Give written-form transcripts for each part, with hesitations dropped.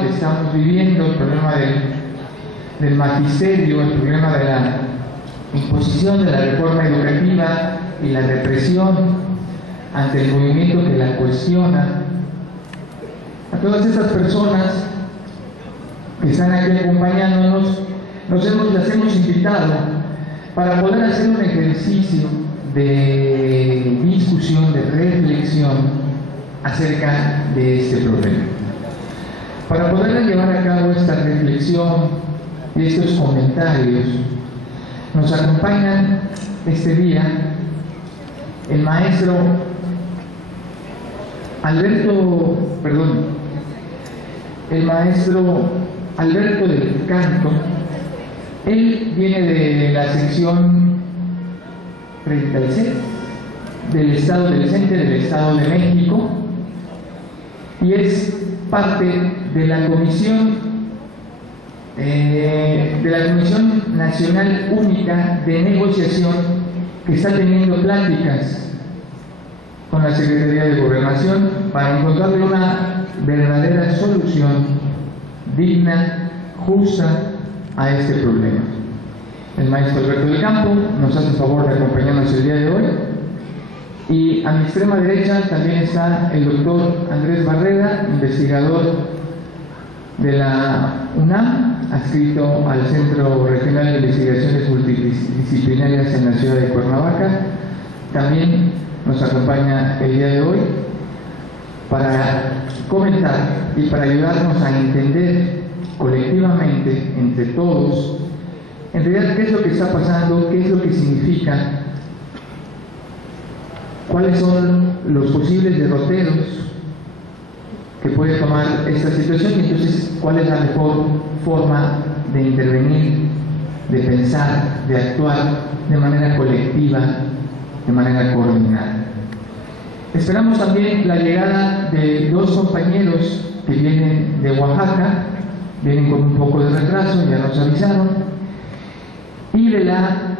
que estamos viviendo, el problema del magisterio, el problema de la imposición de la reforma educativa y la represión ante el movimiento que la cuestiona. A todas estas personas que están aquí acompañándonos, las hemos invitado para poder hacer un ejercicio de discusión, de reflexión acerca de este problema. Para poder llevar a cabo esta reflexión y estos comentarios, nos acompañan este día el maestro Alberto del Canto. Él viene de la sección 36 del Estado del Centro del Estado de México y es parte de la Comisión Nacional Única de Negociación que está teniendo pláticas con la Secretaría de Gobernación para encontrarle una verdadera solución digna, justa a este problema. El maestro Alberto del Campo nos hace el favor de acompañarnos el día de hoy. Y a mi extrema derecha también está el doctor Andrés Barrera, investigador de la UNAM, adscrito al Centro Regional de Investigaciones Multidisciplinarias en la ciudad de Cuernavaca. También nos acompaña el día de hoy para comentar y para ayudarnos a entender colectivamente, entre todos, en realidad qué es lo que está pasando, qué es lo que significa, cuáles son los posibles derroteros que puede tomar esta situación y entonces cuál es la mejor forma de intervenir, de pensar, de actuar de manera colectiva, de manera coordinada. Esperamos también la llegada de dos compañeros que vienen de Oaxaca, vienen con un poco de retraso, ya nos avisaron, y de la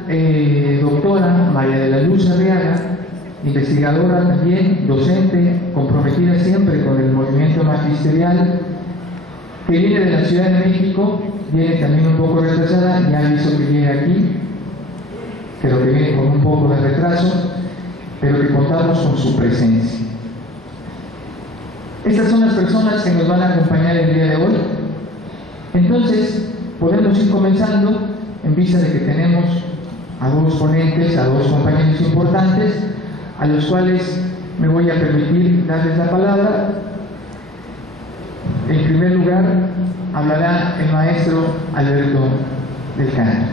doctora María de la Luz Arriaga, investigadora también, docente, comprometida siempre con el movimiento magisterial, que viene de la Ciudad de México, viene también un poco retrasada, ya avisó que viene aquí, pero que viene con un poco de retraso, pero que contamos con su presencia. Estas son las personas que nos van a acompañar el día de hoy. Entonces, podemos ir comenzando en vista de que tenemos a dos ponentes, a dos compañeros importantes, a los cuales me voy a permitir darles la palabra. En primer lugar, hablará el maestro Alberto del Canto.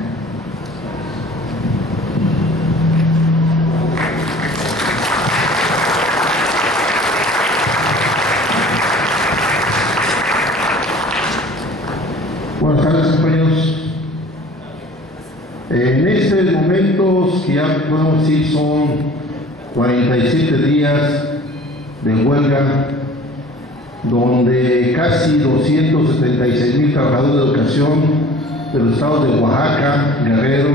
Buenas tardes, compañeros. En estos momentos que ya podemos decir son 47 días de huelga, donde casi 276,000 trabajadores de educación de los estados de Oaxaca, Guerrero,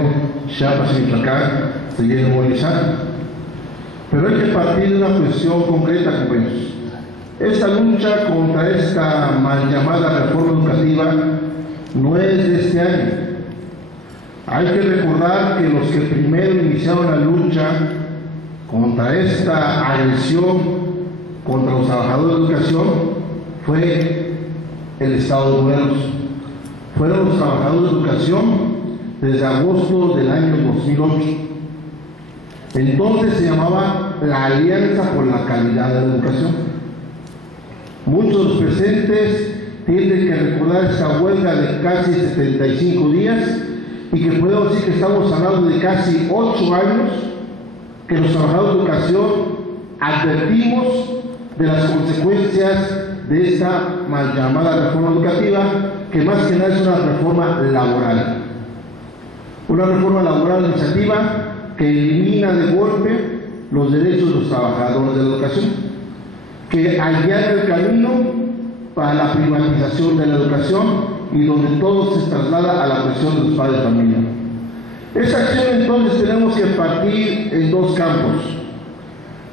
Chiapas y Michoacán se llegan a movilizar. Pero hay que partir de una cuestión concreta, compañeros. Esta lucha contra esta mal llamada reforma educativa no es de este año. Hay que recordar que los que primero iniciaron la lucha contra esta agresión contra los trabajadores de educación fue el Estado de Morelos. Fueron los trabajadores de educación desde agosto del año 2008. Entonces se llamaba la Alianza por la Calidad de la Educación. Muchos de los presentes tienen que recordar esta huelga de casi 75 días y que podemos decir que estamos hablando de casi 8 años que los trabajadores de educación advertimos de las consecuencias de esta mal llamada reforma educativa, que más que nada es una reforma laboral. Una reforma laboral administrativa que elimina de golpe los derechos de los trabajadores de la educación, que allana el camino para la privatización de la educación y donde todo se traslada a la presión de los padres de familia. Esa acción entonces tenemos que partir en dos campos.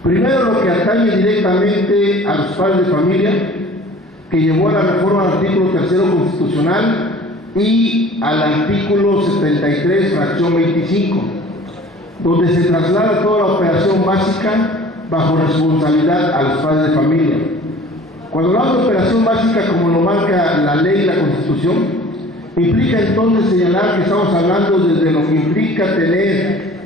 Primero, lo que atañe directamente a los padres de familia, que llevó a la reforma del artículo constitucional y al artículo 73, fracción 25, donde se traslada toda la operación básica bajo responsabilidad a los padres de familia. Cuando hablamos de operación básica, como lo marca la ley y la Constitución, implica entonces señalar que estamos hablando desde lo que implica tener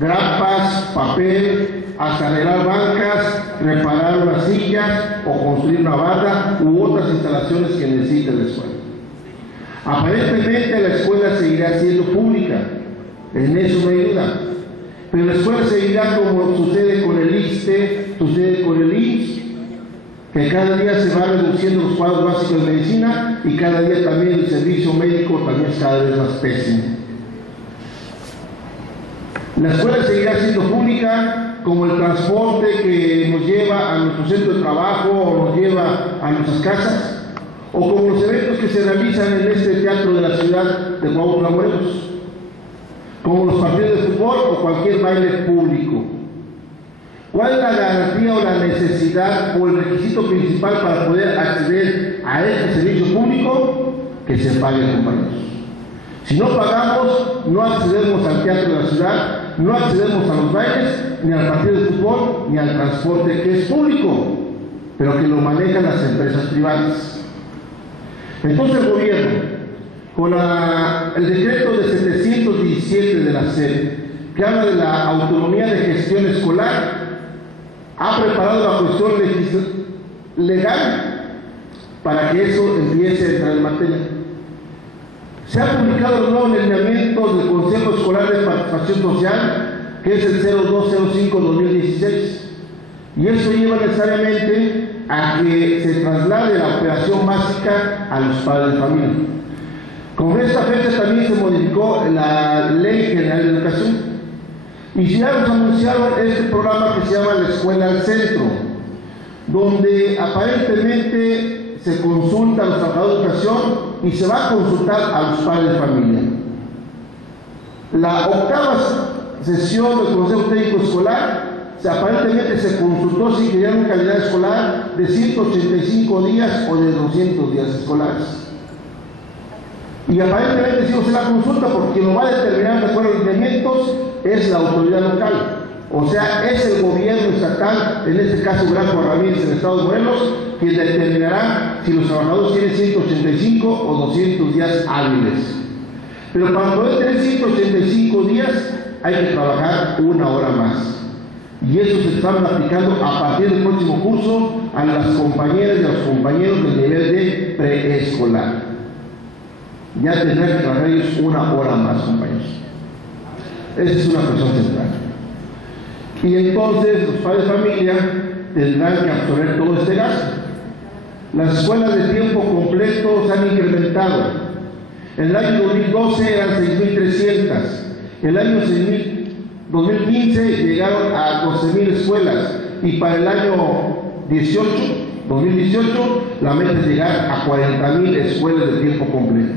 grapas, papel, hasta arreglar bancas, reparar unas sillas o construir una barda u otras instalaciones que necesite la escuela. Aparentemente la escuela seguirá siendo pública, en eso no hay duda, pero la escuela seguirá como sucede con el ISSSTE, sucede con el IMSS, que cada día se van reduciendo los cuadros básicos de medicina y cada día también el servicio médico también es cada vez más pésimo. La escuela seguirá siendo pública, como el transporte que nos lleva a nuestro centro de trabajo o nos lleva a nuestras casas, o como los eventos que se realizan en este teatro de la ciudad de Cuautla, Morelos, como los partidos de fútbol o cualquier baile público. ¿Cuál es la garantía o la necesidad o el requisito principal para poder acceder a este servicio público? Que se pague, compañeros. Si no pagamos, no accedemos al teatro de la ciudad, no accedemos a los bailes, ni al partido de fútbol, ni al transporte que es público, pero que lo manejan las empresas privadas. Entonces el gobierno, con el decreto de 717 de la SEP, que habla de la autonomía de gestión escolar, ha preparado la cuestión legal para que eso empiece a entrar en materia. Se ha publicado los nuevos lineamientos del Consejo Escolar de Participación Social, que es el 0205-2016, y eso lleva necesariamente a que se traslade la operación básica a los padres de familia. Con esta fecha también se modificó la Ley General de Educación, y ya nos anunciaron este programa que se llama La Escuela al Centro, donde aparentemente se consulta a los trabajadores de educación y se va a consultar a los padres de familia. La octava sesión del Consejo Técnico Escolar, aparentemente se consultó si querían una calidad escolar de 185 días o de 200 días escolares. Y aparentemente hicimos la consulta porque quien lo va a determinar de acuerdo a los lineamientos es la autoridad local, o sea, es el gobierno estatal, en este caso Grafo Ramírez en el estado de Morelos, quien determinará si los trabajadores tienen 185 o 200 días hábiles. Pero para poder tener 185 días hay que trabajar una hora más. Y eso se está aplicando a partir del próximo curso a las compañeras y a los compañeros del nivel de preescolar. Ya tendrán que trabajar ellos una hora más, compañeros. Esa es una cuestión central. Y entonces los padres de familia tendrán que absorber todo este gasto. Las escuelas de tiempo completo se han incrementado. En el año 2012 eran 6.300. En el año 2015 llegaron a 12.000 escuelas. Y para el año 2018, la meta es llegar a 40.000 escuelas de tiempo completo.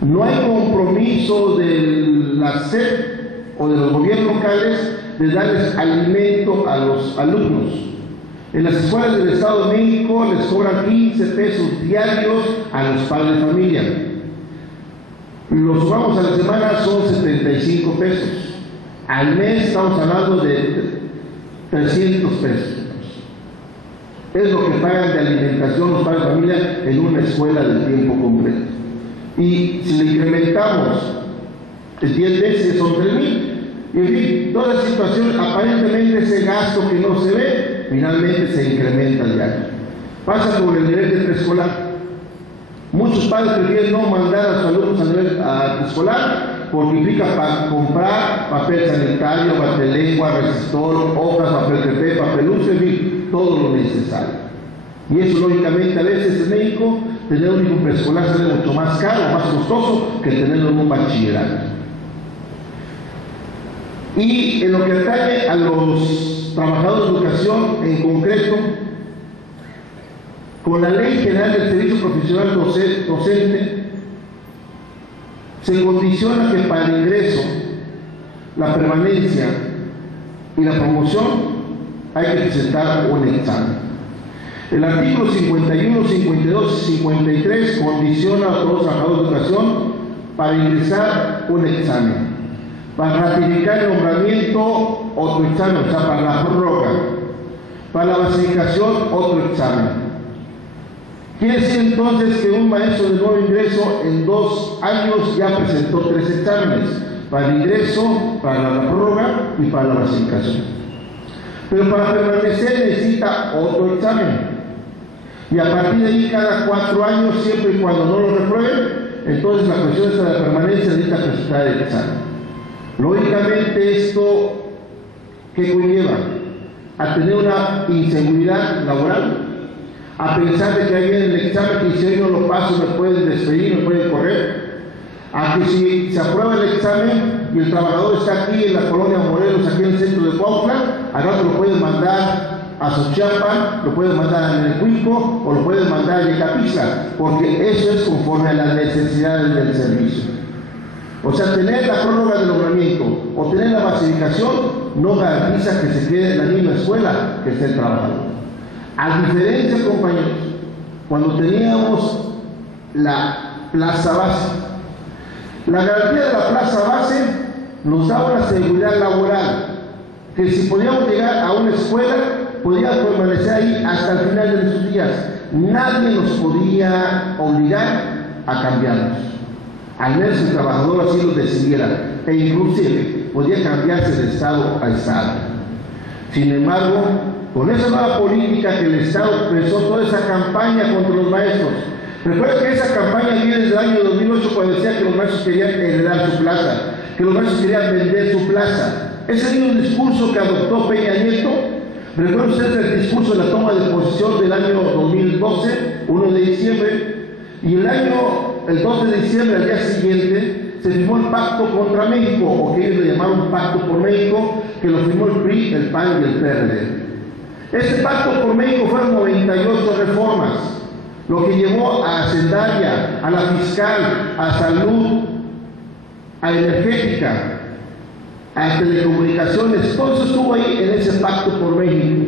No hay compromiso de la SEP o de los gobiernos locales de darles alimento a los alumnos. En las escuelas del Estado de México les cobran 15 pesos diarios a los padres de familia. Los sumamos a la semana, son 75 pesos. Al mes estamos hablando de 300 pesos. Es lo que pagan de alimentación los padres de familia en una escuela de tiempo completo. Y si le incrementamos el 10 veces son 3.000. Y en fin, toda la situación, aparentemente ese gasto que no se ve, finalmente se incrementa diario. Pasa por el nivel de preescolar. Muchos padres prefieren no mandar a sus alumnos a nivel preescolar porque implica comprar papel sanitario, papel lengua, resistor, hojas, papel crepé, papel uso, en fin, todo lo necesario. Y eso lógicamente a veces en México tener un hijo preescolar sale mucho más caro, más costoso que tenerlo en un bachillerato. Y en lo que atañe a los trabajadores de educación en concreto, con la Ley General del Servicio Profesional Docente, se condiciona que para el ingreso, la permanencia y la promoción hay que presentar un examen. El artículo 51, 52 y 53 condiciona a todos los trabajadores de educación para ingresar un examen. Para ratificar el nombramiento, otro examen, o sea, para la prórroga. Para la basificación, otro examen. Quiere decir entonces que un maestro de nuevo ingreso en 2 años ya presentó 3 exámenes, para el ingreso, para la prórroga y para la basificación. Pero para permanecer necesita otro examen. Y a partir de ahí, cada 4 años, siempre y cuando no lo reprueben, entonces la cuestión esta de permanencia necesita presentar el examen. Lógicamente, esto ¿qué conlleva? A tener una inseguridad laboral, a pensar de que ahí viene el examen y si hoy no lo paso me pueden despedir, me pueden correr, a que si se aprueba el examen y el trabajador está aquí en la colonia Morelos, aquí en el centro de Cuautla, al rato lo pueden mandar a Xochiapan, lo pueden mandar a Nenecuilco o lo pueden mandar a Yecapixtla, porque eso es conforme a las necesidades del servicio. O sea, tener la prórroga del nombramiento o tener la basificación no garantiza que se quede en la misma escuela que esté el trabajador. A diferencia, compañeros, cuando teníamos la plaza base, la garantía de la plaza base nos daba una seguridad laboral, que si podíamos llegar a una escuela, podíamos permanecer ahí hasta el final de nuestros días. Nadie nos podía obligar a cambiarnos, al menos el trabajador así lo decidiera, e inclusive podía cambiarse de estado a estado. Sin embargo, con esa nueva política que el Estado empezó toda esa campaña contra los maestros. Recuerden que esa campaña viene desde el año 2008 cuando decía que los maestros querían heredar su plaza, que los maestros querían vender su plaza. Ese era un discurso que adoptó Peña Nieto. Recuerden ustedes el discurso de la toma de posesión del año 2012, 1 de diciembre, y el 2 de diciembre, al día siguiente, se firmó el Pacto contra México, o que ellos le llamaron Pacto por México, que lo firmó el PRI, el PAN y el PRD. Este Pacto por México fueron 98 reformas, lo que llevó a Hacendaria, a la fiscal, a salud, a energética, a telecomunicaciones. Todo eso estuvo ahí en ese Pacto por México,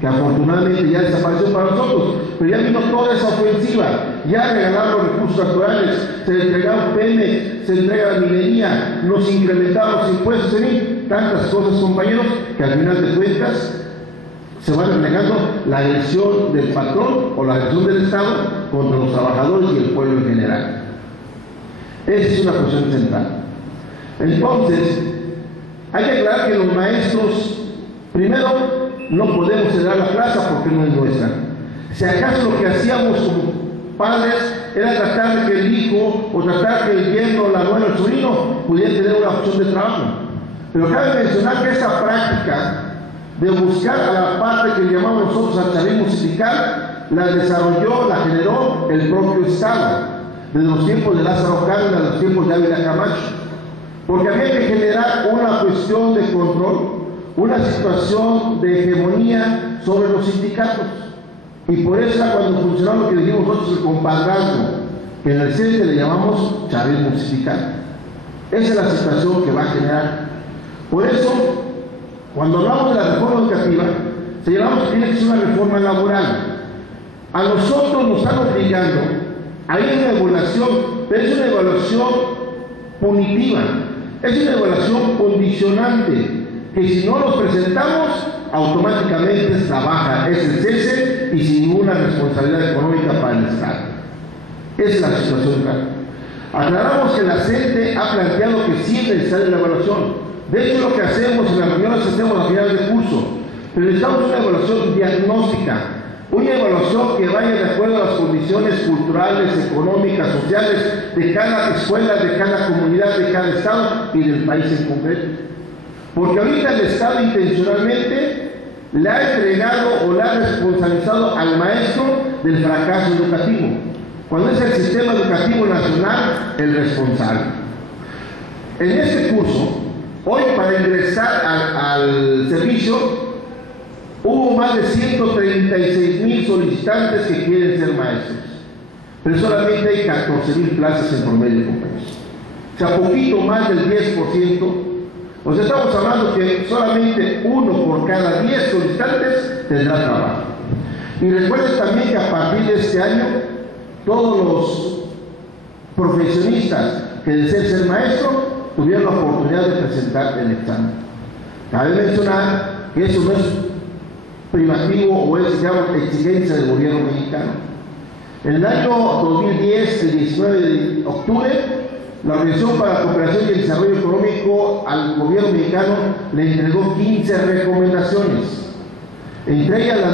que afortunadamente ya desapareció para nosotros, pero ya vino toda esa ofensiva, ya regalaron los recursos naturales, se entregaron Pemex, se entrega la minería, nos incrementaron los impuestos, en fin, tantas cosas, compañeros, que al final de cuentas se va renegando la agresión del patrón o la agresión del Estado contra los trabajadores y el pueblo en general. Esa es una cuestión central. Entonces, hay que aclarar que los maestros, primero, no podemos ceder la plaza porque no es nuestra. Si acaso lo que hacíamos como padres era tratar de que el hijo o tratar que el yerno, la nuera, el sobrino pudiera tener una opción de trabajo. Pero cabe mencionar que esta práctica de buscar a la parte que llamamos nosotros al chavismo sindical, la desarrolló, la generó el propio Estado, desde los tiempos de Lázaro Cárdenas, los tiempos de Ávila Camacho, porque había que generar una cuestión de control, una situación de hegemonía sobre los sindicatos, y por eso era cuando funcionó lo que dijimos nosotros el compadrazgo, que en el CENTE le llamamos chavismo sindical. Esa es la situación que va a generar. Por eso, cuando hablamos de la reforma educativa, señalamos que tiene que ser una reforma laboral. A nosotros nos están obligando a ir a una evaluación, pero es una evaluación punitiva, es una evaluación condicionante, que si no los presentamos, automáticamente es la baja, es el cese y sin ninguna responsabilidad económica para el Estado. Esa es la situación real. Aclaramos que la CENTE ha planteado que sí es necesaria la evaluación. De hecho, lo que hacemos en las reuniones hacemos a final de curso, pero necesitamos una evaluación diagnóstica, una evaluación que vaya de acuerdo a las condiciones culturales, económicas, sociales de cada escuela, de cada comunidad, de cada estado y del país en concreto. Porque ahorita el Estado intencionalmente le ha entregado o le ha responsabilizado al maestro del fracaso educativo, cuando es el sistema educativo nacional el responsable. En este curso, hoy para ingresar al servicio, hubo más de 136,000 solicitantes que quieren ser maestros, pero solamente hay 14,000 plazas en promedio, compañeros. O sea, poquito más del 10%. O sea, estamos hablando que solamente 1 por cada 10 solicitantes tendrá trabajo. Y recuerden también que a partir de este año, todos los profesionistas que deseen ser maestros tuvieron la oportunidad de presentar el examen. Cabe mencionar que eso no es privativo o es, digamos, exigencia del gobierno mexicano. En el año 2010, el 19 de octubre, la Organización para la Cooperación y el Desarrollo Económico al gobierno mexicano le entregó 15 recomendaciones. Entre ellas, la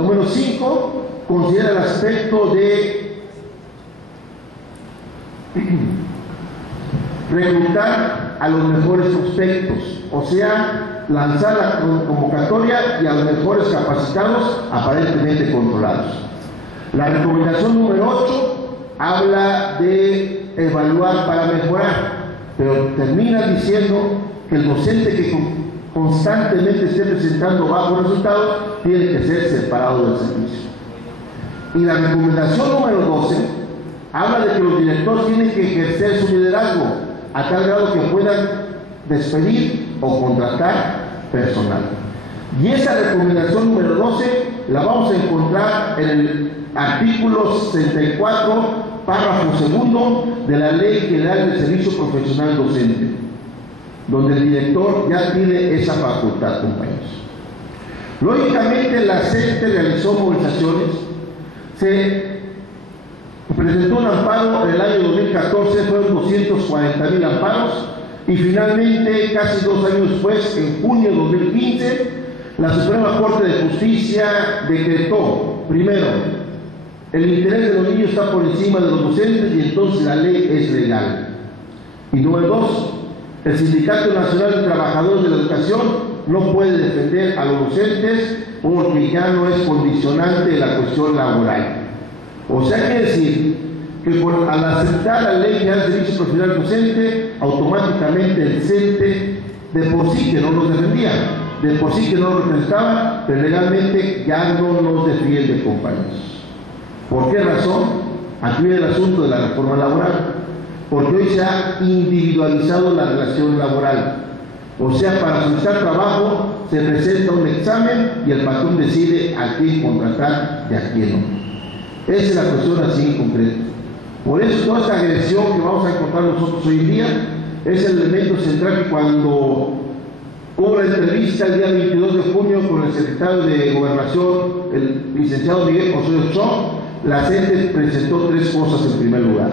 número 5 considera el aspecto de reclutar a los mejores prospectos, o sea, lanzar la convocatoria y a los mejores capacitados aparentemente controlados. La recomendación número 8 habla de evaluar para mejorar, pero termina diciendo que el docente que constantemente esté presentando bajos resultados tiene que ser separado del servicio. Y la recomendación número 12 habla de que los directores tienen que ejercer su liderazgo a tal grado que puedan despedir o contratar personal. Y esa recomendación número 12 la vamos a encontrar en el artículo 64, párrafo segundo de la Ley General del Servicio Profesional Docente, donde el director ya tiene esa facultad, compañeros. Lógicamente, la CENTE realizó movilizaciones, se presentó un amparo en el año 2014, fueron 240,000 amparos, y finalmente, casi 2 años después, en junio de 2015, la Suprema Corte de Justicia decretó, primero, el interés de los niños está por encima de los docentes y entonces la ley es legal. Y número 2, el Sindicato Nacional de Trabajadores de la Educación no puede defender a los docentes porque ya no es condicionante la cuestión laboral. O sea, quiere decir que al aceptar la Ley General de Servicio Profesional Docente, automáticamente el CENTE, de por sí que no nos defendía, de por sí que no nos representaba, pero legalmente ya no nos defiende, compañeros. ¿Por qué razón? Aquí viene el asunto de la reforma laboral, porque hoy se ha individualizado la relación laboral. O sea, para solicitar trabajo se presenta un examen y el patrón decide a quién contratar y a quién no. Esa es la cuestión así en concreto. Por eso toda esta agresión que vamos a encontrar nosotros hoy en día es el elemento central que cuando hubo la entrevista el día 22 de junio con el secretario de Gobernación, el licenciado Miguel Osorio Chong, la CENTE presentó 3 cosas en primer lugar.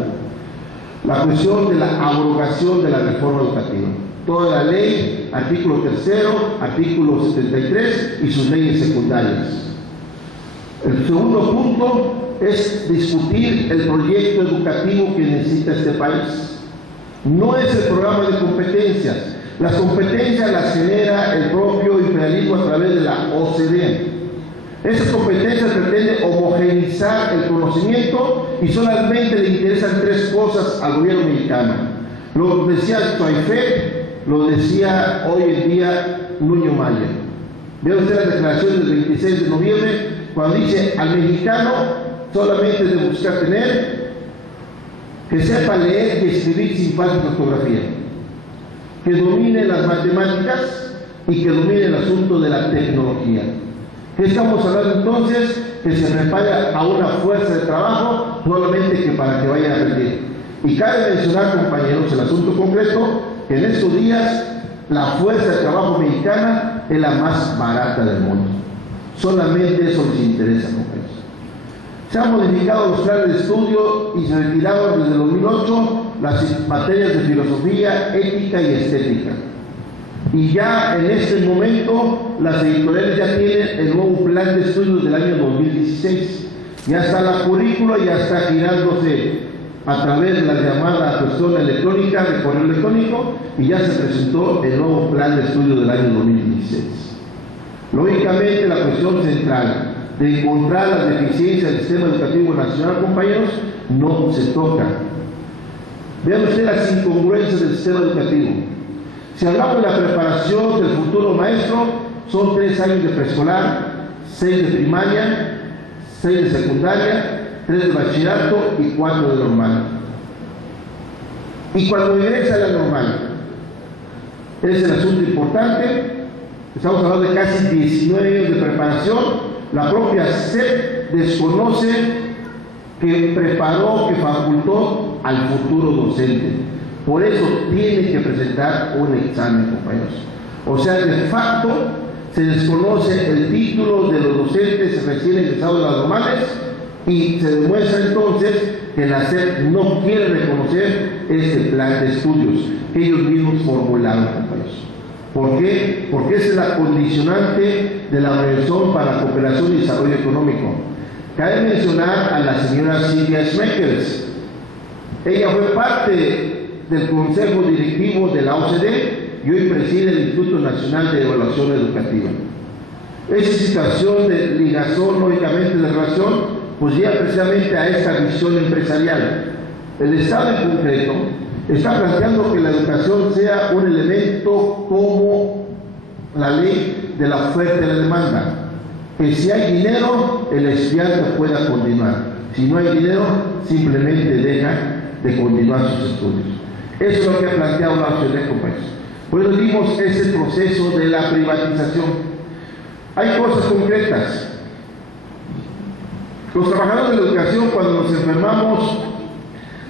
La cuestión de la abrogación de la reforma educativa. Toda la ley, artículo 3, artículo 73 y sus leyes secundarias. El segundo punto es discutir el proyecto educativo que necesita este país. No es el programa de competencias. Las competencias las genera el propio imperialismo a través de la OCDE. Esas competencias pretenden homogeneizar el conocimiento y solamente le interesan 3 cosas al gobierno mexicano. Lo decía Choaifet, lo decía hoy en día Nuño Mayer. Veo usted las declaraciones del 26 de noviembre, cuando dice al mexicano solamente de buscar tener que sepa leer y escribir sin falta de ortografía, que domine las matemáticas y que domine el asunto de la tecnología. ¿Qué estamos hablando entonces? Que se prepara a una fuerza de trabajo solamente que para que vaya a rendir. Y cabe mencionar, compañeros, el asunto concreto, que en estos días la fuerza de trabajo mexicana es la más barata del mundo. Solamente eso les interesa, compañeros. Se han modificado los planes de estudio y se retiraron desde el 2008 las materias de filosofía, ética y estética. Y ya en este momento las editoriales ya tienen el nuevo plan de estudios del año 2016. Ya está la currícula, ya está girándose a través de la llamada cuestión electrónica, de correo electrónico, y ya se presentó el nuevo plan de estudio del año 2016. Lógicamente, la cuestión central de encontrar las deficiencias del sistema educativo nacional, compañeros, no se toca. Vean ustedes las incongruencias del sistema educativo. Si hablamos de la preparación del futuro maestro, son 3 años de preescolar, 6 de primaria, 6 de secundaria, 3 de bachillerato y 4 de normal. Y cuando regresa a la normal, es el asunto importante. Estamos hablando de casi 19 años de preparación, la propia SEP desconoce que preparó, que facultó al futuro docente. Por eso tiene que presentar un examen, compañeros. O sea, de facto, se desconoce el título de los docentes recién egresados de las normales y se demuestra entonces que la SEP no quiere reconocer este plan de estudios que ellos mismos formularon, compañeros. ¿Por qué? Porque esa es la condicionante de la Organización para la Cooperación y Desarrollo Económico. Cabe mencionar a la señora Silvia Schmeckers. Ella fue parte del Consejo Directivo de la OCDE y hoy preside el Instituto Nacional de Evaluación Educativa. Esa situación de ligazón, lógicamente, de relación, pues lleva precisamente a esta visión empresarial. El Estado en concreto está planteando que la educación sea un elemento como la ley de la oferta y la demanda, que si hay dinero, el estudiante pueda continuar. Si no hay dinero, simplemente deja de continuar sus estudios. Eso es lo que ha planteado la OCDE, compañeros. Por eso dimos ese proceso de la privatización. Hay cosas concretas. Los trabajadores de la educación, cuando nos enfermamos,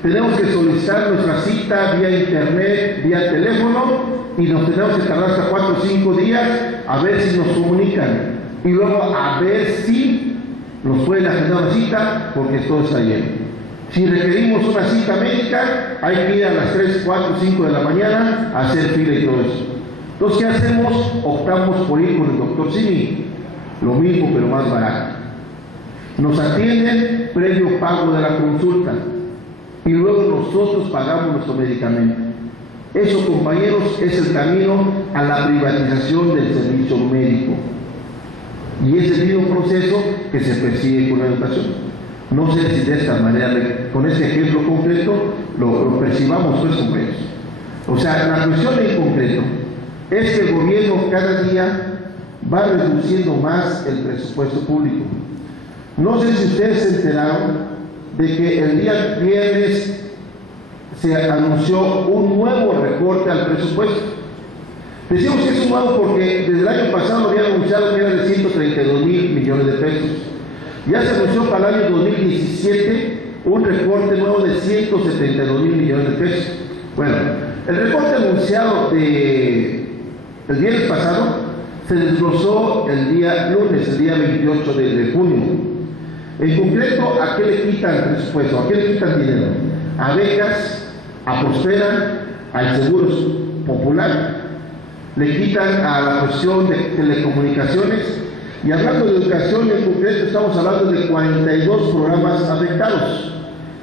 tenemos que solicitar nuestra cita vía internet, vía teléfono, y nos tenemos que tardar hasta 4 o 5 días a ver si nos comunican. Y luego a ver si nos pueden agendar una cita, porque todo está lleno. Si requerimos una cita médica, hay que ir a las 3, 4, 5 de la mañana a hacer fila y todo eso. Entonces, ¿qué hacemos? Optamos por ir con el doctor Simi. Lo mismo, pero más barato. Nos atienden previo pago de la consulta y luego nosotros pagamos nuestro medicamento. Eso, compañeros, es el camino a la privatización del servicio médico. Y es el mismo proceso que se persigue con la educación. No sé si de esta manera, con este ejemplo concreto, lo percibamos, pues, compañeros. O sea, la cuestión en concreto es que el gobierno cada día va reduciendo más el presupuesto público. No sé si ustedes se enteraron de que el día viernes se anunció un nuevo recorte al presupuesto. Decimos que es un nuevo porque desde el año pasado lo habían anunciado que era de 132,000 millones de pesos. Ya se anunció para el año 2017 un recorte nuevo de 172,000 millones de pesos. Bueno, el recorte anunciado el viernes pasado se desglosó el día lunes, el día 28 de junio. En concreto, ¿a qué le quitan presupuesto? ¿A qué le quitan dinero? A becas, a Prospera, al Seguro Popular, le quitan a la cuestión de telecomunicaciones. Y hablando de educación en concreto, estamos hablando de 42 programas afectados.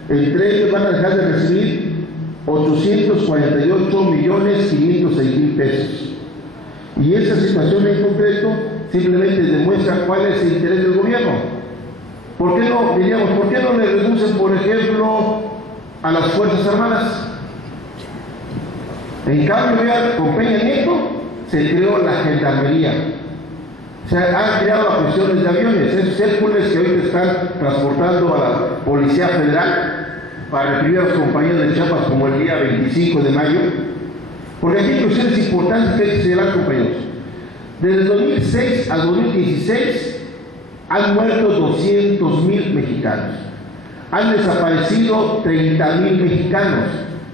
Entre ellos van a dejar de recibir 848,506,000 pesos. Y esa situación en concreto simplemente demuestra cuál es el interés del gobierno. ¿Por qué no, diríamos, por qué no le reducen, por ejemplo, a las Fuerzas Armadas? En cambio, ya con Peña Nieto se creó la Gendarmería. O sea, han creado apresiones de aviones, esos Hércules que ahorita están transportando a la Policía Federal para recibir a los compañeros de Chiapas como el día 25 de mayo. Porque aquí hay cuestiones importantes que hay que señalar, compañeros. Desde 2006 a 2016 han muerto 200,000 mexicanos. Han desaparecido 30,000 mexicanos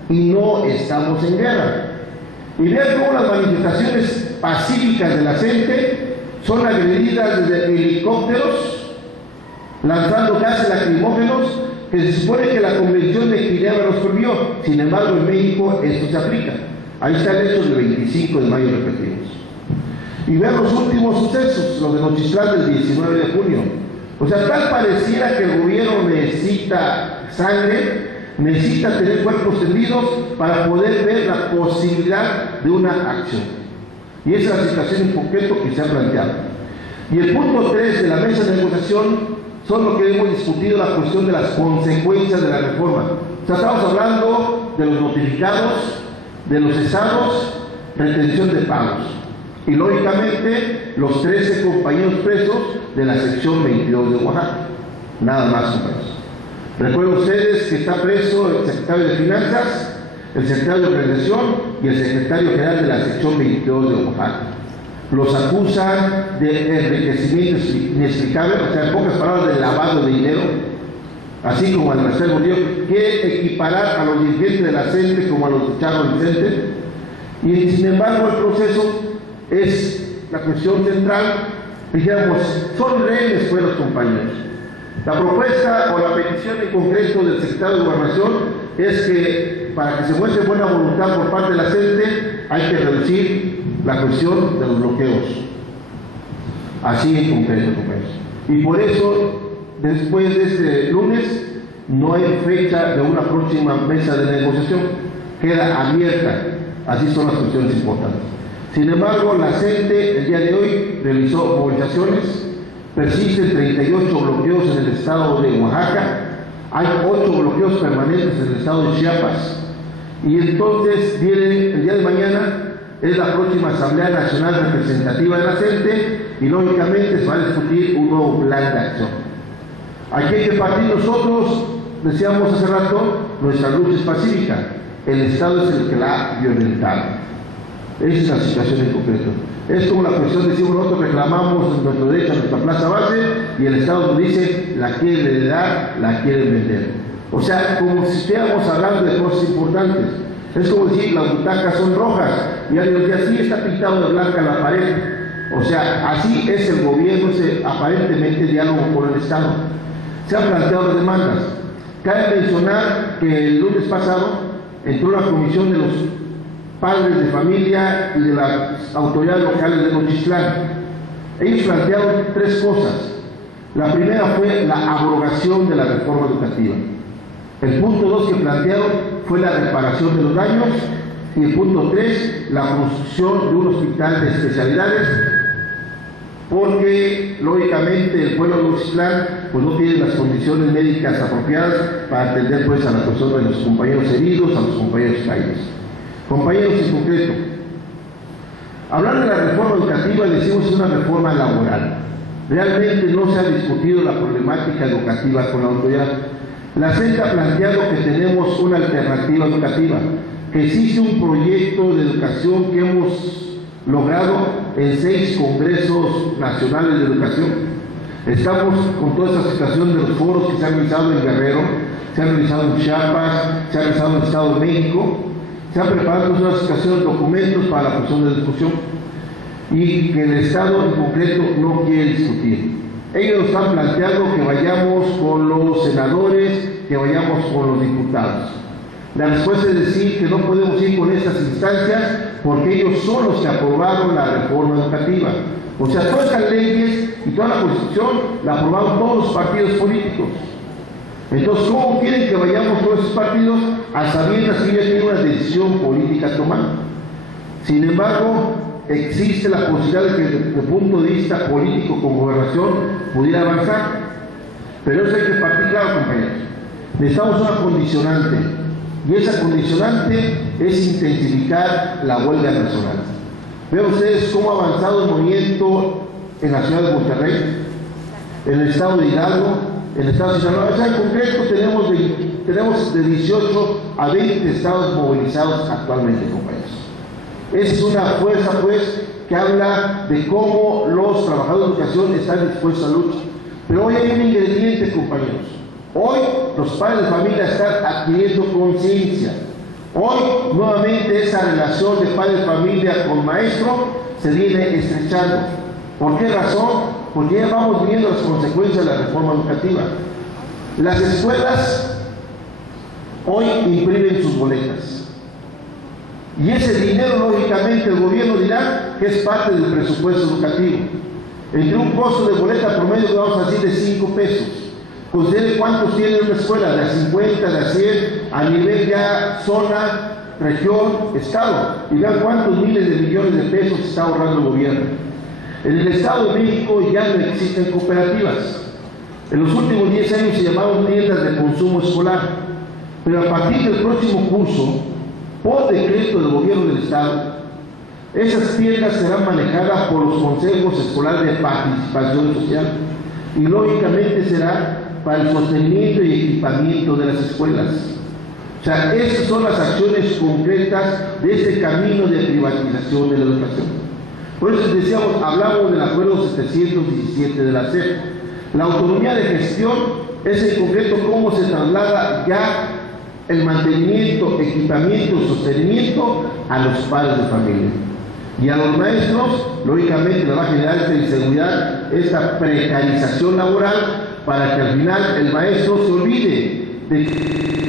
y no estamos en guerra. Y vean cómo las manifestaciones pacíficas de la gente son agredidas desde helicópteros, lanzando gases lacrimógenos, que se supone que la Convención de Ginebra los prohibió. Sin embargo, en México esto se aplica. Ahí está el hecho del 25 de mayo, repetimos. Y vean los últimos sucesos, los de Nochistlán del 19 de junio. O sea, tal pareciera que el gobierno necesita sangre, necesita tener cuerpos tendidos para poder ver la posibilidad de una acción. Y esa es la situación en concreto que se ha planteado. Y el punto 3 de la mesa de negociación son lo que hemos discutido, la cuestión de las consecuencias de la reforma. O sea, estamos hablando de los notificados, de los cesados, retención de pagos. Y lógicamente los 13 compañeros presos de la sección 22 de Oaxaca. Nada más, compañeros. Recuerden ustedes que está preso el secretario de Finanzas, el secretario de Organización y el secretario general de la sección 22 de Oaxaca. Los acusan de enriquecimiento inexplicable, o sea, en pocas palabras, de lavado de dinero, así como al Marcelo Gordillo, quiere equiparar a los dirigentes de la CENTE como a los de Charro Vicente, y sin embargo el proceso es la cuestión central. Dijéramos, son rehenes pues los compañeros. La propuesta o la petición en concreto del secretario de Gobernación es que para que se muestre buena voluntad por parte de la CENTE hay que reducir la cuestión de los bloqueos. Así en concreto, compañeros. Y por eso, después de este lunes, no hay fecha de una próxima mesa de negociación. Queda abierta. Así son las cuestiones importantes. Sin embargo, la CENTE el día de hoy realizó movilizaciones, persisten 38 bloqueos en el estado de Oaxaca, hay 8 bloqueos permanentes en el estado de Chiapas, y entonces viene el día de mañana, es la próxima Asamblea Nacional Representativa de la CENTE, y lógicamente se va a discutir un nuevo plan de acción. Aquí hay que partir nosotros, decíamos hace rato, nuestra lucha es pacífica, el Estado es el que la ha violentado. Esa es la situación en concreto. Es como la cuestión de decimos nosotros reclamamos nuestro derecho a nuestra plaza base y el Estado nos dice la quieren heredar, la quieren vender. O sea, como si estuviéramos hablando de cosas importantes. Es como decir las butacas son rojas y alguien dice así está pintado de blanca la pared. O sea, así es el gobierno, ese aparentemente diálogo con el Estado. Se han planteado las demandas. Cabe mencionar que el lunes pasado entró la comisión de los padres de familia y de las autoridades locales de Nochistlán. Ellos plantearon 3 cosas. La primera fue la abrogación de la reforma educativa. El punto 2 que plantearon fue la reparación de los daños y el punto 3, la construcción de un hospital de especialidades, porque lógicamente el pueblo de Nochistlán pues no tiene las condiciones médicas apropiadas para atender pues a la cuestión de los compañeros heridos, a los compañeros caídos. Compañeros, en concreto, hablar de la reforma educativa, decimos es una reforma laboral. Realmente no se ha discutido la problemática educativa con la autoridad. La CENTE ha planteado que tenemos una alternativa educativa, que existe un proyecto de educación que hemos logrado en 6 congresos nacionales de educación. Estamos con toda esta situación de los foros que se han realizado en Guerrero, se han realizado en Chiapas, se han realizado en el Estado de México. Se han preparado una situación de documentos para la cuestión de discusión y que el Estado en concreto no quiere discutir. Ellos nos han planteado que vayamos con los senadores, que vayamos con los diputados. La respuesta es decir que no podemos ir con estas instancias porque ellos son los que aprobaron la reforma educativa. O sea, todas estas leyes y toda la Constitución la aprobaron todos los partidos políticos. Entonces, ¿cómo quieren que vayamos con esos partidos a sabiendas que ya tienen una decisión política tomada? Sin embargo, existe la posibilidad de que desde el punto de vista político con gobernación pudiera avanzar. Pero eso hay que partir claro, compañeros. Necesitamos una condicionante, y esa condicionante es intensificar la huelga personal. Vean ustedes cómo ha avanzado el movimiento en la ciudad de Monterrey, en el estado de Hidalgo, en el estado de Sinaloa. O sea, en concreto tenemos de 18 a 20 estados movilizados actualmente, compañeros. Esa es una fuerza, pues, que habla de cómo los trabajadores de educación están dispuestos a luchar. Pero hoy hay un ingrediente, compañeros. Hoy los padres de familia están adquiriendo conciencia. Hoy, nuevamente, esa relación de padre de familia con maestro se viene estrechando. ¿Por qué razón? Porque ya vamos viendo las consecuencias de la reforma educativa. Las escuelas hoy imprimen sus boletas. Y ese dinero, lógicamente, el gobierno dirá que es parte del presupuesto educativo. Entre un costo de boleta promedio, vamos a decir, de 5 pesos. Considere cuántos tiene una escuela, de a 50, de a 100, a nivel ya zona, región, estado. Y vean cuántos miles de millones de pesos está ahorrando el gobierno. En el Estado de México ya no existen cooperativas. En los últimos 10 años se llamaron tiendas de consumo escolar. Pero a partir del próximo curso, por decreto del gobierno del Estado, esas tiendas serán manejadas por los consejos escolares de participación social y lógicamente será para el sostenimiento y equipamiento de las escuelas. O sea, esas son las acciones concretas de este camino de privatización de la educación. Por eso decíamos, hablamos del acuerdo 717 de la SEP. La autonomía de gestión es en concreto cómo se traslada ya el mantenimiento, equipamiento, sostenimiento a los padres de familia. Y a los maestros, lógicamente, le va a generar esta inseguridad, esta precarización laboral, para que al final el maestro se olvide de